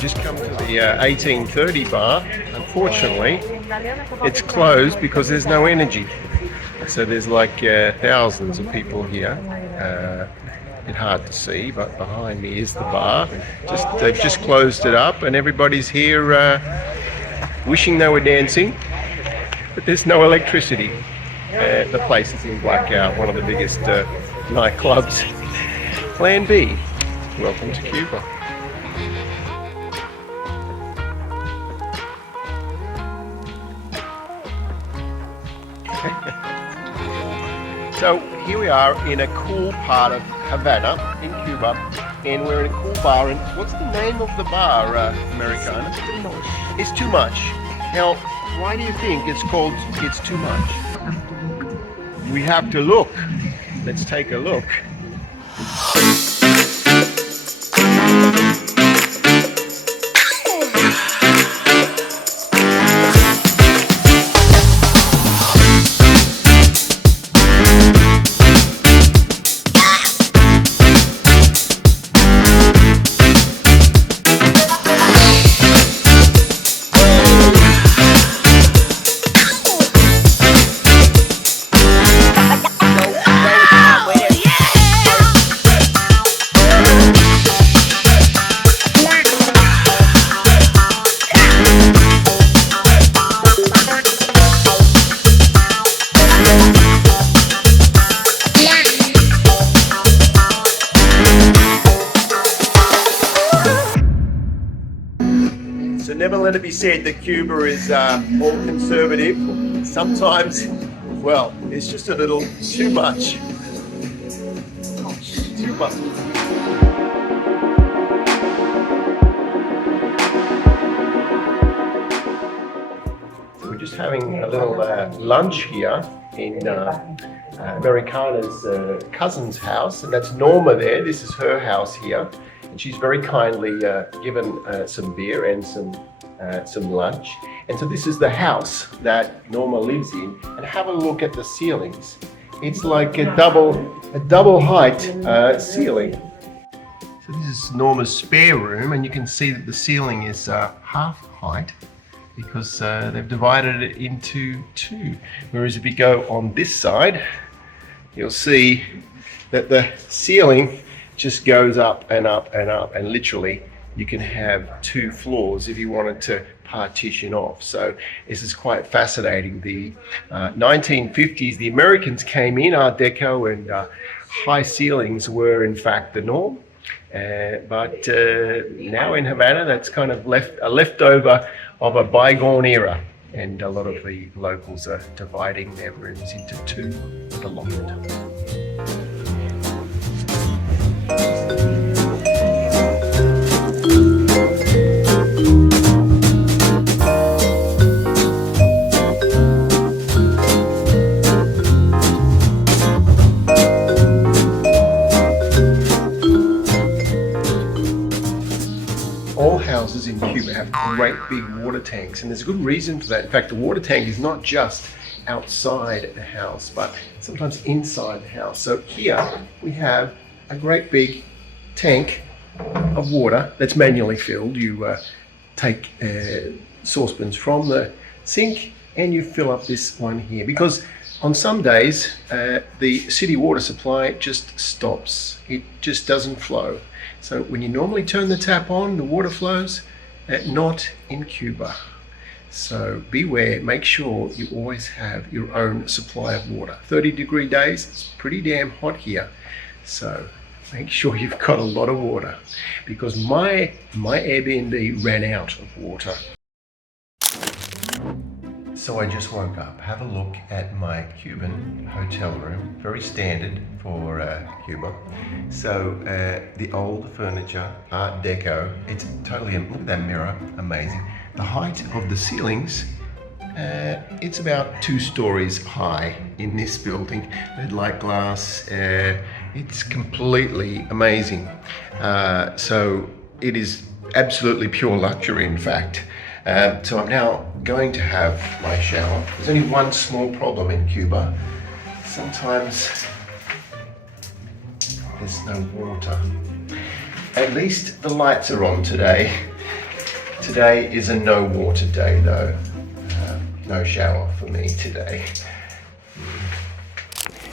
Just come to the 1830 bar. Unfortunately, it's closed because there's no energy. So there's like thousands of people here. It's hard to see, but behind me is the bar. They've just closed it up, and everybody's here wishing they were dancing, but there's no electricity. The place is in blackout, one of the biggest nightclubs. Plan B. Welcome to Cuba. So here we are in a cool part of Havana in Cuba, and we're in a cool bar. And what's the name of the bar, Americana? It's Too Much. Now, why do you think it's called It's Too Much? We have to look. Let's take a look. So never let it be said that Cuba is all conservative. Sometimes, well, it's just a little too much. Too much. So we're just having a little lunch here in Americana's cousin's house, and that's Norma there. This is her house here. And she's very kindly given some beer and some lunch. And so this is the house that Norma lives in. And have a look at the ceilings. It's like a double height ceiling. So this is Norma's spare room, and you can see that the ceiling is half height because they've divided it into two. Whereas if you go on this side, you'll see that the ceiling just goes up and up and up, and literally you can have 2 floors if you wanted to partition off. So this is quite fascinating. The 1950s, the Americans came in, Art Deco, and high ceilings were in fact the norm. But now in Havana, that's kind of a leftover of a bygone era, and a lot of the locals are dividing their rooms into 2 with a loft. All houses in Cuba have great big water tanks, and there's a good reason for that. In fact, the water tank is not just outside the house, but sometimes inside the house. So here we have a great big tank of water that's manually filled. You take saucepans from the sink and you fill up this one here, because on some days the city water supply just stops. It just doesn't flow. So when you normally turn the tap on, the water flows. Not in Cuba. So beware, make sure you always have your own supply of water. 30-degree days, it's pretty damn hot here. So make sure you've got a lot of water, because my Airbnb ran out of water. So I just woke up. Have a look at my Cuban hotel room. Very standard for Cuba. So the old furniture, Art Deco. It's totally, look at that mirror, amazing. The height of the ceilings, it's about 2 stories high in this building. Red light glass, it's completely amazing. So it is absolutely pure luxury, in fact. So I'm now going to have my shower. There's only one small problem in Cuba. Sometimes there's no water. At least the lights are on today. Today is a no water day though. No shower for me today.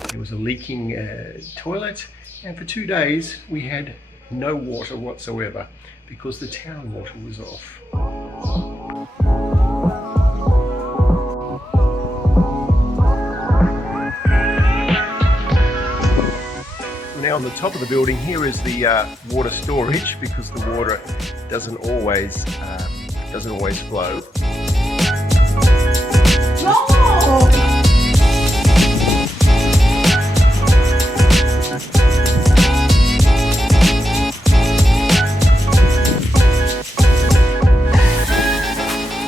There was a leaking toilet, and for 2 days we had no water whatsoever because the town water was off. Now on the top of the building here is the water storage, because the water doesn't always flow. No!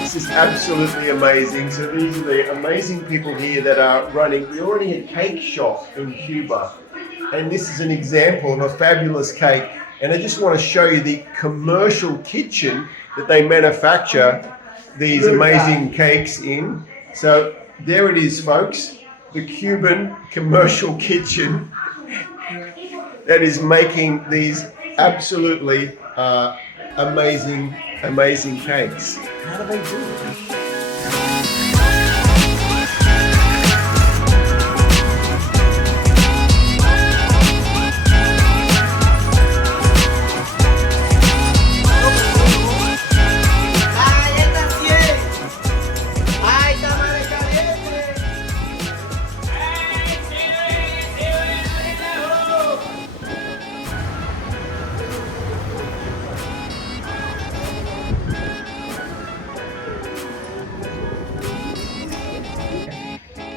This is absolutely amazing. So these are the amazing people here that are running. We already had cake shop in Cuba, and this is an example of a fabulous cake. And I just want to show you the commercial kitchen that they manufacture these amazing cakes in. So there it is, folks, the Cuban commercial kitchen that is making these absolutely amazing cakes. How do they do it?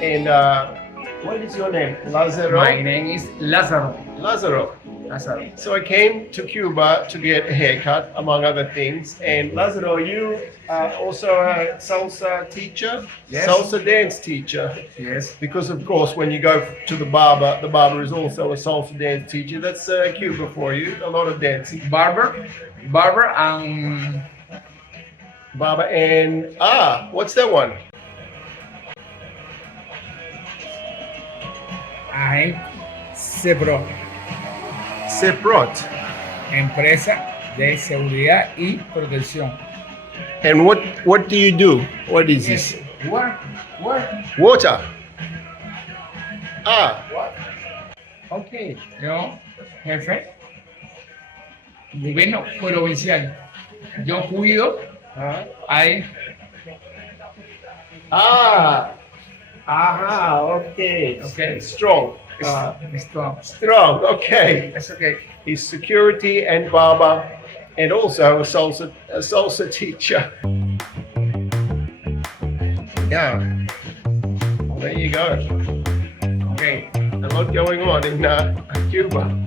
And what is your name? Lazaro? My name is Lázaro. Lazaro. So I came to Cuba to get a haircut, among other things. And Lazaro, you are also a salsa teacher? Yes. Salsa dance teacher? Yes. Because of course, when you go to the barber is also a salsa dance teacher. That's Cuba for you, a lot of dancing. Barber and Barber and, what's that one? I'm Cepro, Seprot. empresa de seguridad y protección. And what do you do? What is this? Work. Water. Okay. Yo, jefe, gobierno provincial. Yo cuido ahí. Okay. Okay. Strong. Strong, okay. That's okay. He's security and barber, and also a salsa teacher. Yeah. Well, there you go. Okay. A lot going on in Cuba.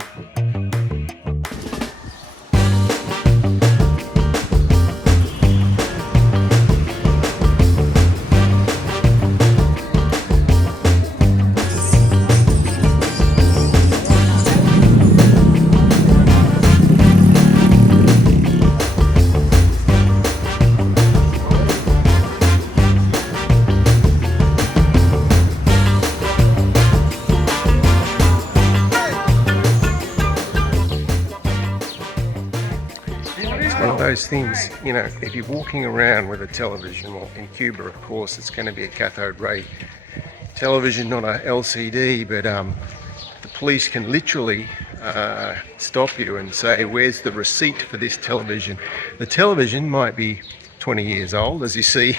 One of those things, you know, if you're walking around with a television, well, in Cuba, of course, it's going to be a cathode ray television, not a LCD, but the police can literally stop you and say, where's the receipt for this television? The television might be 20 years old, as you see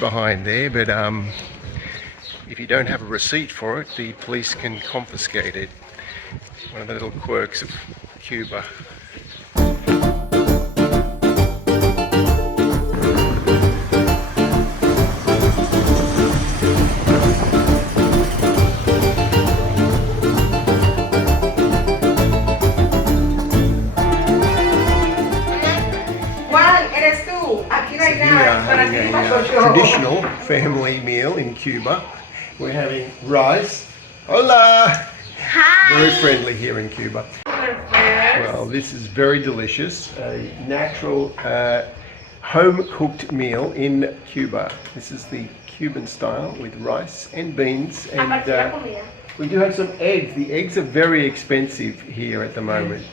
behind there, but if you don't have a receipt for it, the police can confiscate it. One of the little quirks of Cuba. Traditional family meal in Cuba. We're having rice. Hola! Hi! Very friendly here in Cuba. Well, this is very delicious. A natural home-cooked meal in Cuba. This is the Cuban style with rice and beans. And we do have some eggs. The eggs are very expensive here at the moment.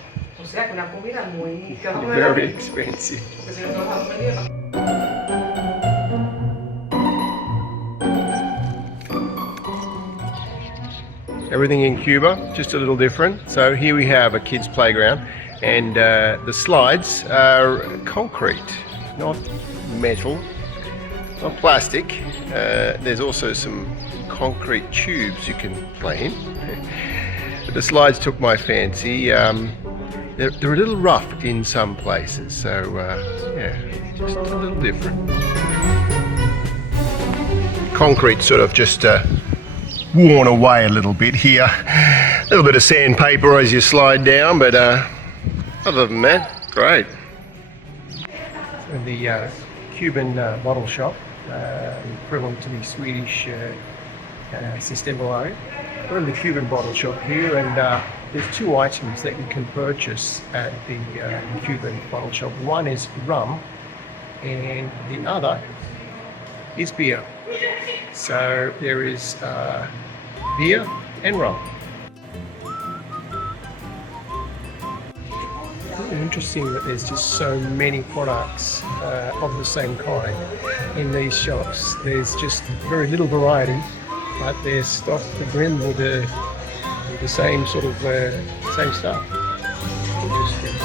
O sea, que una comida muy... que vamos a Very ver, expensive. porque si no nos vamos a pedir. Everything in Cuba, just a little different. So here we have a kids' playground, and the slides are concrete, not metal, not plastic. There's also some concrete tubes you can play in. But the slides took my fancy. They're a little rough in some places, so yeah, just a little different. Concrete sort of just worn away a little bit here. A little bit of sandpaper as you slide down, but other than that, great. The Cuban bottle shop, equivalent to the Swedish Systembolaget. We're in the Cuban bottle shop here, and there's two items that you can purchase at the Cuban bottle shop. One is rum, and the other is beer. So there is beer and rum. Interesting that there's just so many products of the same kind in these shops. There's just very little variety, but they're stocked to brim with the same sort of same stuff. Interesting.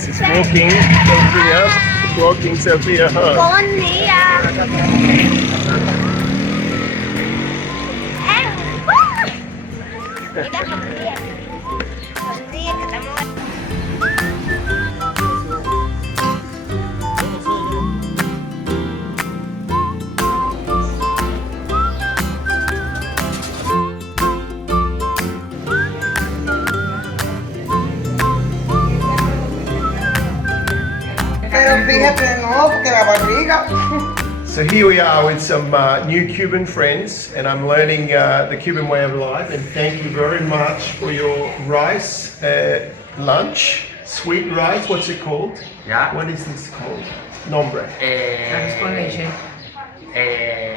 It's walking, Sophia. It's walking, Sophia. Huh? Con Mía. Mira, sonríe. Sonríe que estamos... Pero fíjate, no, porque la barriga. So here we are with some new Cuban friends, and I'm learning the Cuban way of life. And thank you very much for your rice lunch, sweet rice. What's it called? Yeah. What is this called? Nombre. Arroz con leche.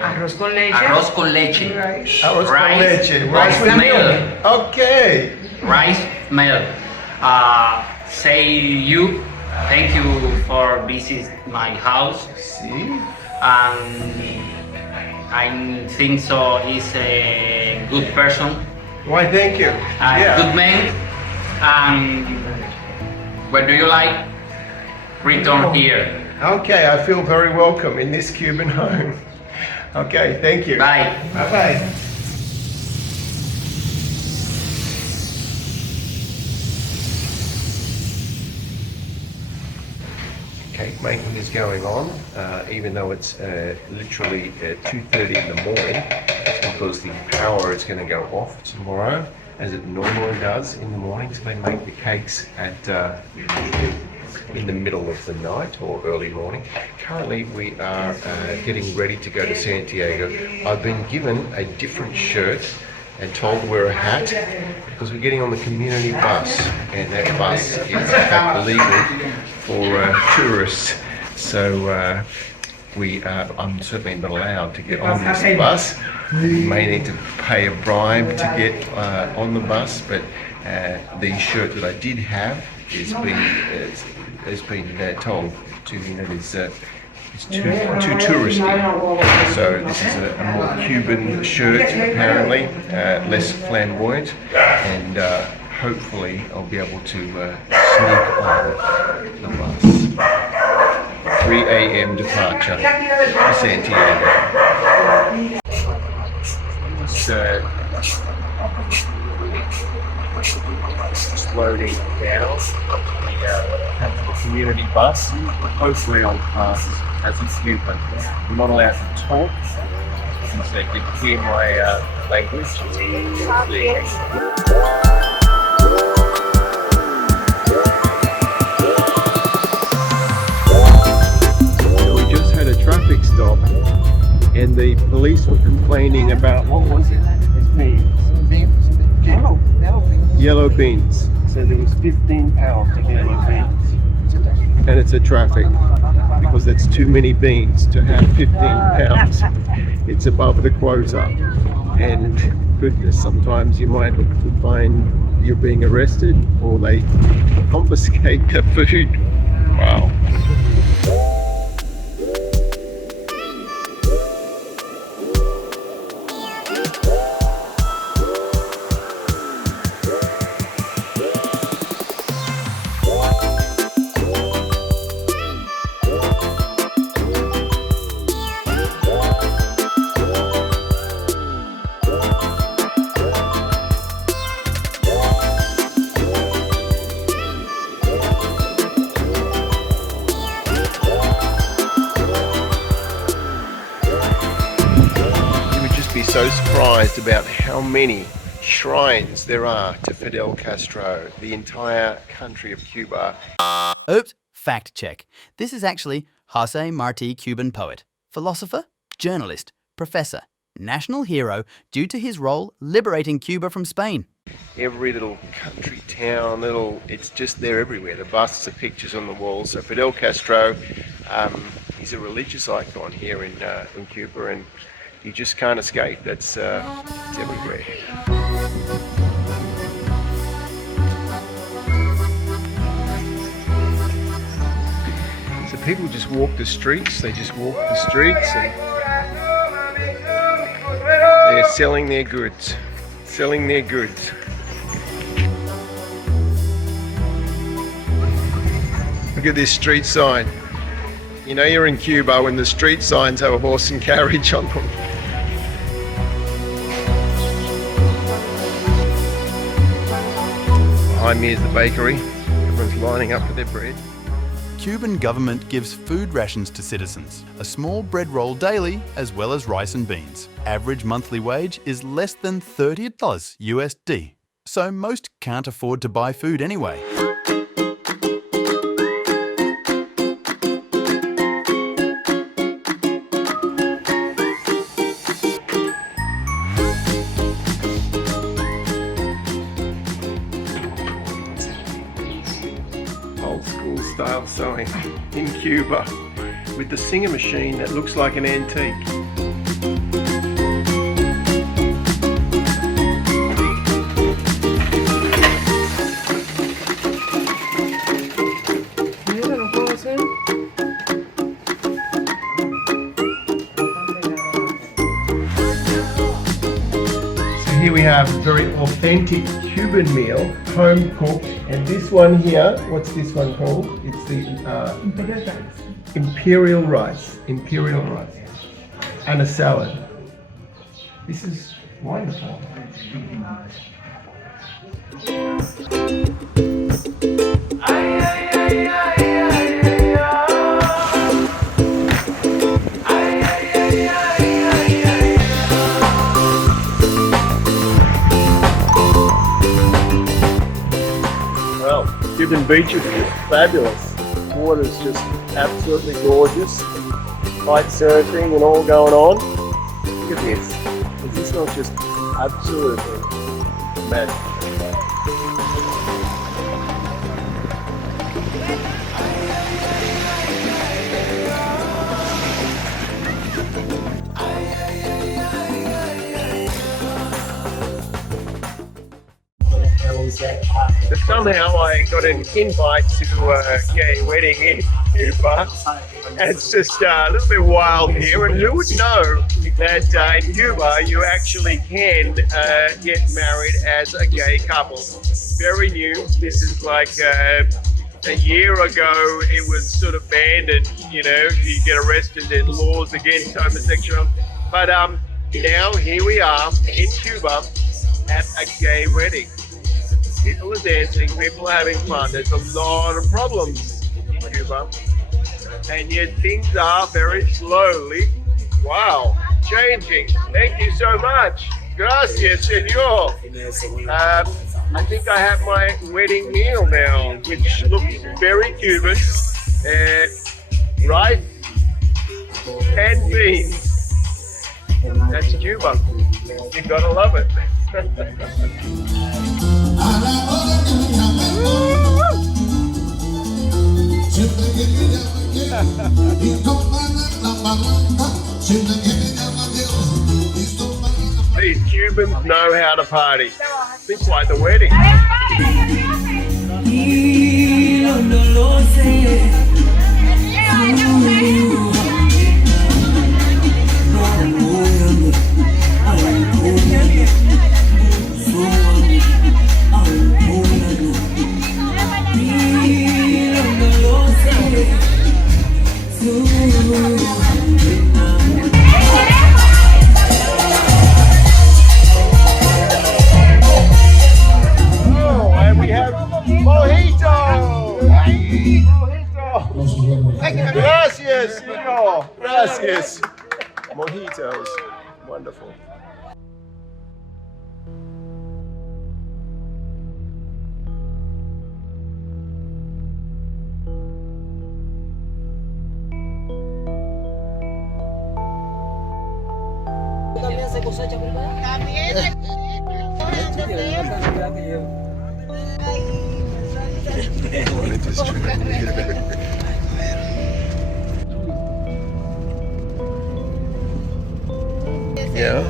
Arroz con leche. Arroz con leche. Rice. Arroz con Rice. leche. Rice with milk. milk. Okay. Rice milk. Say you. Thank you for visit my house. See? I think so. He's a good person, Why, thank you. a good man. What do you like? Return here. Okay, I feel very welcome in this Cuban home. Okay, thank you. Bye. Bye-bye. Cake making is going on, even though it's literally 2:30 in the morning. It's because the power is going to go off tomorrow, as it normally does in the morning. So they make the cakes at in the middle of the night or early morning. Currently, we are getting ready to go to Santiago. I've been given a different shirt and told to wear a hat because we're getting on the community bus, and that bus is in fact legal for tourists. So I'm certainly not allowed to get on this bus. We may need to pay a bribe to get on the bus, but the shirt that I did have has been told to me that it's too touristy. So this is a more Cuban shirt apparently, less flamboyant, and hopefully I'll be able to sneak on the bus. 3 a.m. departure to Santiago. Just loading down the community bus. Hopefully I'll pass as a Cuban. I'm not allowed to talk since they can hear my language. We just had a traffic stop and the police were complaining about, what was it? It's beans. Yellow beans. So there was 15 pounds of yellow beans. And it's a traffic because that's too many beans to have 15 pounds. It's above the quota. And goodness, sometimes you might look to find you're being arrested or they confiscate the food. Wow. So surprised about how many shrines there are to Fidel Castro, the entire country of Cuba. Oops, fact check. This is actually Jose Marti, Cuban poet, philosopher, journalist, professor, national hero due to his role liberating Cuba from Spain. Every little country town, it's just there everywhere. The busts are pictures on the walls. So Fidel Castro, he's a religious icon here in Cuba, and you just can't escape. It's everywhere. So people just walk the streets. They just walk the streets, and they're selling their goods. Selling their goods. Look at this street sign. You know you're in Cuba when the street signs have a horse and carriage on them. Behind me is the bakery. Everyone's lining up for their bread. Cuban government gives food rations to citizens, a small bread roll daily, as well as rice and beans. Average monthly wage is less than $30 USD, so most can't afford to buy food anyway. Old school style sewing in Cuba with the singer machine that looks like an antique. Here we have a very authentic Cuban meal, home cooked. And this one here, what's this one called? It's the imperial rice. Imperial rice. And a salad. This is wonderful. Cuban beaches are just fabulous. Water's just absolutely gorgeous. Kite surfing and all going on. Look at this. Is this not just absolutely magic? But somehow I got an invite to a gay wedding in Cuba, and it's just a little bit wild here. And who would know that in Cuba you actually can get married as a gay couple? Very new. This is like a year ago it was sort of banned, and you know, if you get arrested there's laws against homosexual. But now here we are in Cuba at a gay wedding. People are dancing, people are having fun. There's a lot of problems in Cuba, and yet things are very slowly, wow, changing. Thank you so much. Gracias, senor. I think I have my wedding meal now, which looks very Cuban. Rice and beans. That's Cuba. You gotta love it. These Cubans know how to party. It's like the wedding. Oh, and we have Mojito! Mojito! Gracias, señor! Gracias! Mojitos. Wonderful. Yeah.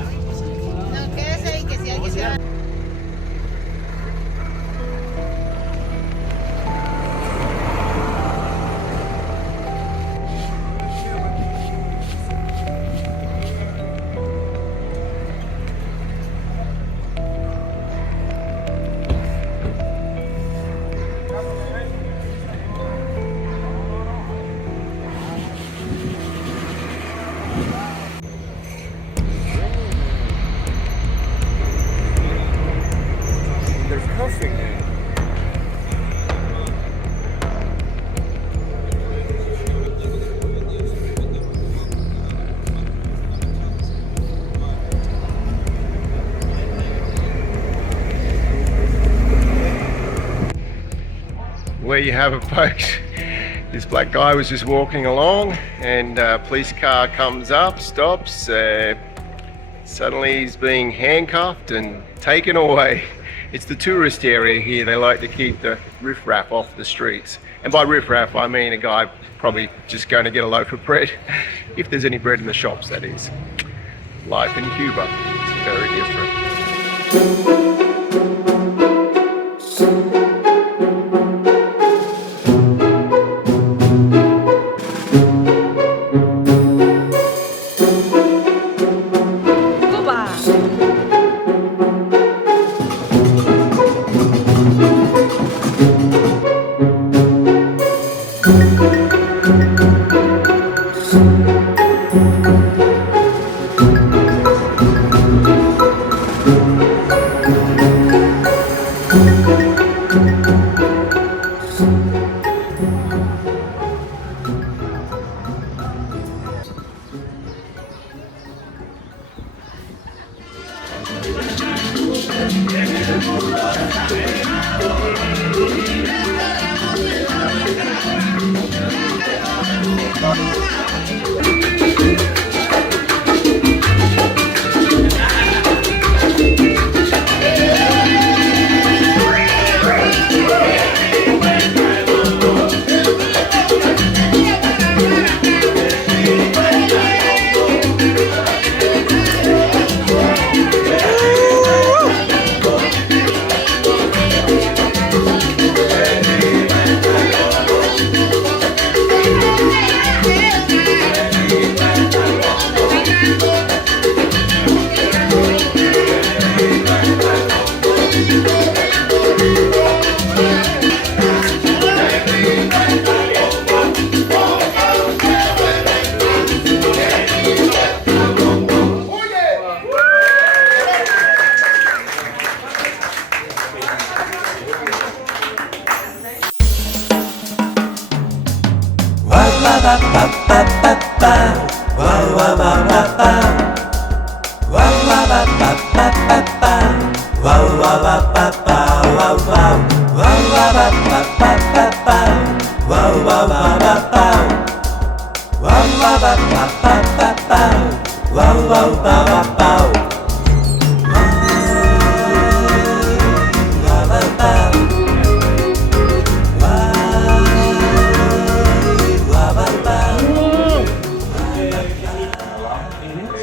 There you have it, folks. This black guy was just walking along and a police car comes up, stops, suddenly he's being handcuffed and taken away. It's the tourist area here. They like to keep the riffraff off the streets. And by riffraff, I mean a guy probably just going to get a loaf of bread. If there's any bread in the shops, that is. Life in Cuba is very different.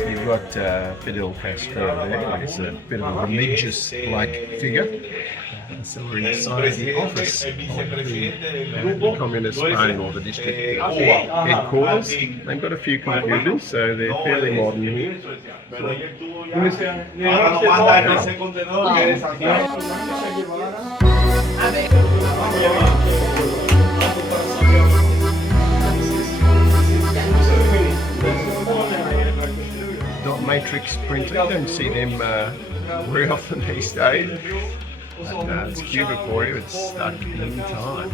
You've got Fidel Castro there. He's a bit of a religious-like figure. So we're inside the office of the Communist Party or the district headquarters. They've got a few computers, so they're fairly modern here. Dot matrix printer, you don't see them very often these days. But, it's Cuba for you, it's stuck in time.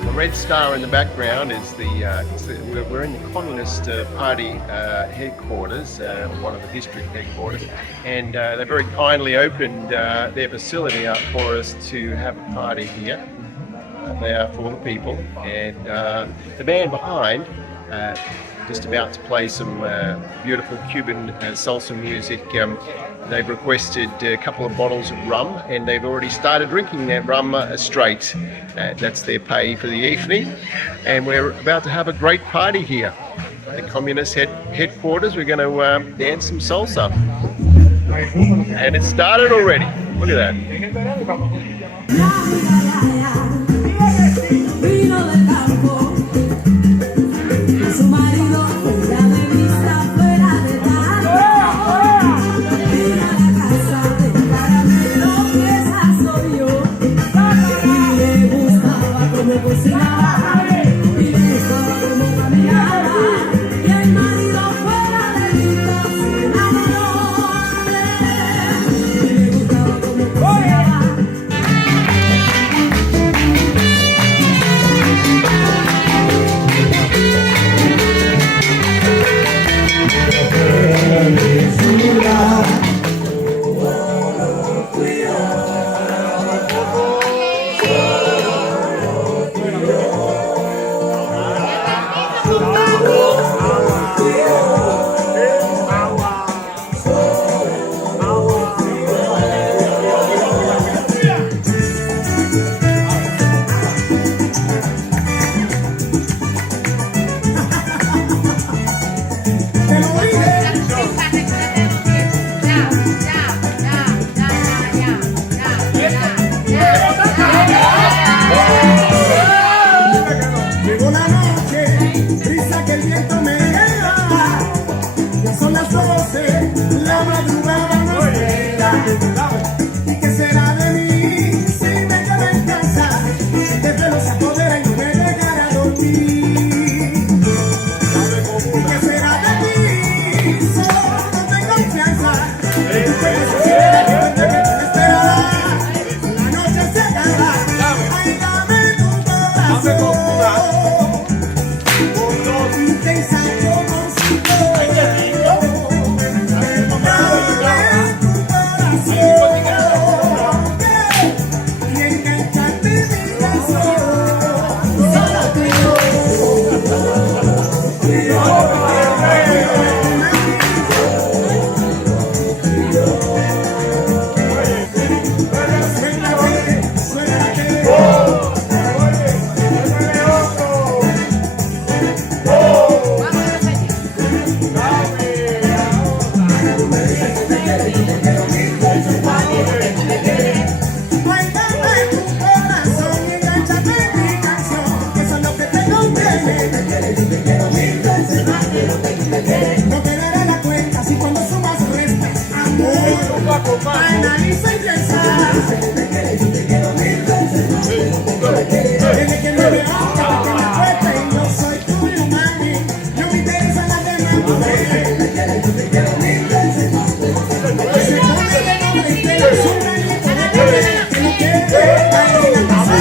The red star in the background is we're in the Communist Party headquarters, one of the district headquarters, and they very kindly opened their facility up for us to have a party here. They are for the people, and the band behind just about to play some beautiful Cuban salsa music. They've requested a couple of bottles of rum, and they've already started drinking that rum straight. That's their pay for the evening, and we're about to have a great party here at the Communist headquarters. We're going to dance some salsa, and it started already. Look at that. Vino del campo, a su marido ya de vista fuera de tarde. Vino a la casa de caramelo, que esa soy yo. Y le gustaba como cocinaba, y le gustaba como caminaba. Y el marido fuera de vista se enamoró de él. Y le gustaba como cocinaba. Llegó la noche, brisa que el viento me lleva. Ya son las 12, la madrugada nos espera. ¿Y qué será de mí si me quedo en casa? De pelo se apodera y no me dejará dormir. ¿Y qué será de mí? Solo no tengo confianza. Pero si quiere que me esperará, la noche se acaba. Ay, dame tu corazón. No te daré la cuenta si cuando sumas restas amor. Analiza y piensa. Desde que me veas hasta que me acueste y yo soy tuyo, mami. No me interesan las demás mujeres. Ese hombre de nombre y te lo suma y te lo quiere. Que no quiere ver la niña pasar.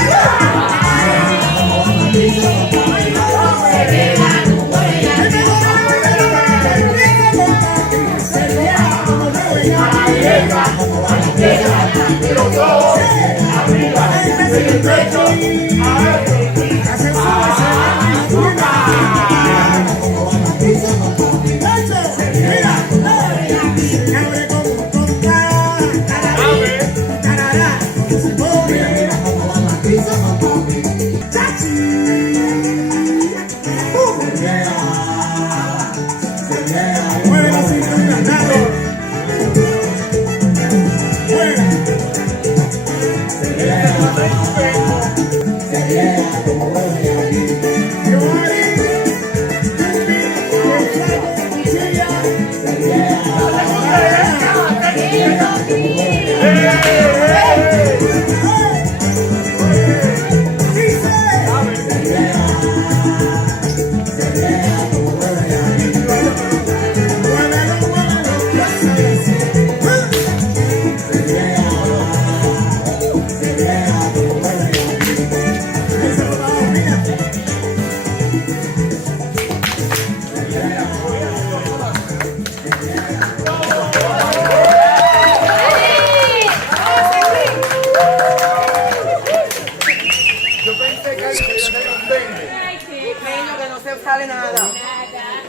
Niño que no se sale nada.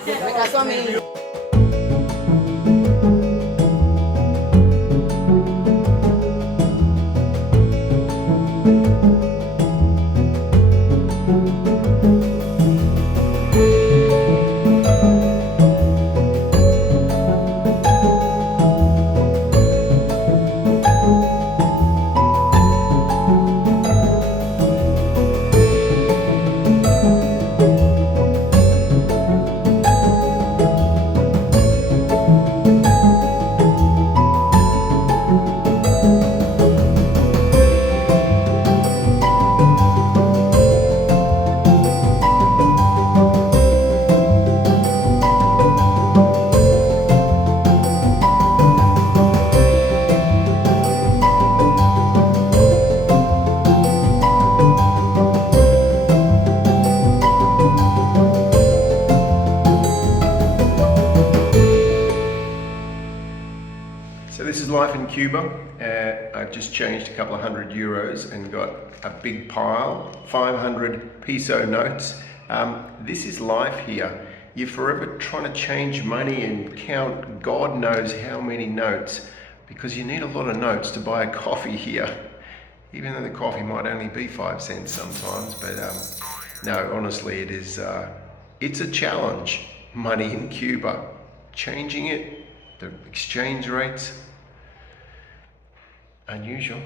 Me casó a mí. So this is life in Cuba. I've just changed a couple of €100 and got a big pile, 500 peso notes. This is life here. You're forever trying to change money and count God knows how many notes because you need a lot of notes to buy a coffee here. Even though the coffee might only be 5 cents sometimes, but no, honestly, it's a challenge, money in Cuba. Changing it, the exchange rates, unusual.